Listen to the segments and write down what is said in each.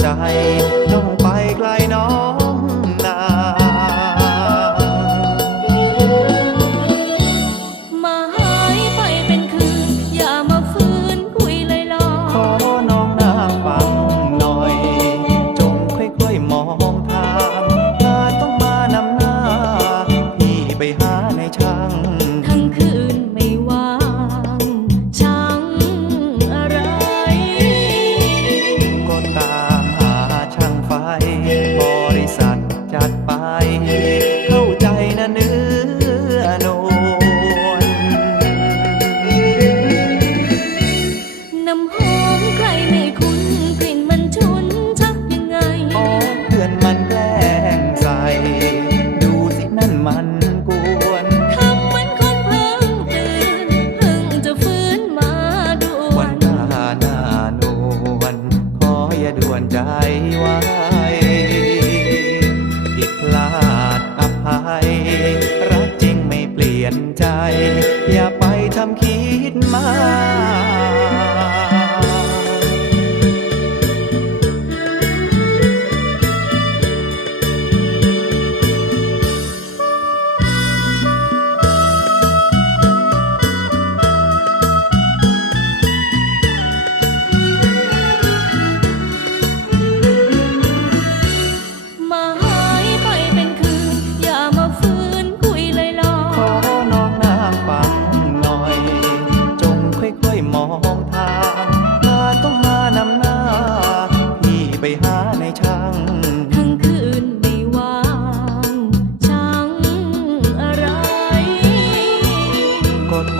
ใจ ต้องไปไกลน้อง น้ำหอมใครไม่ควร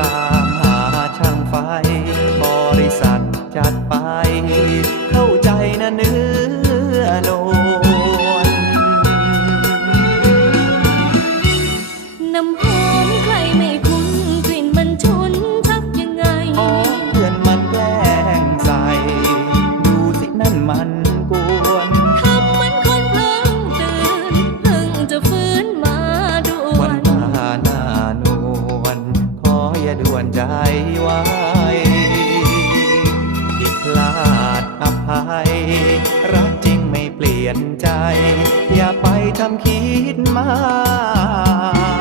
ตามหาช่างไฟ บริษัทจัดไป เข้าใจนะเนื้อ คำคิดมาก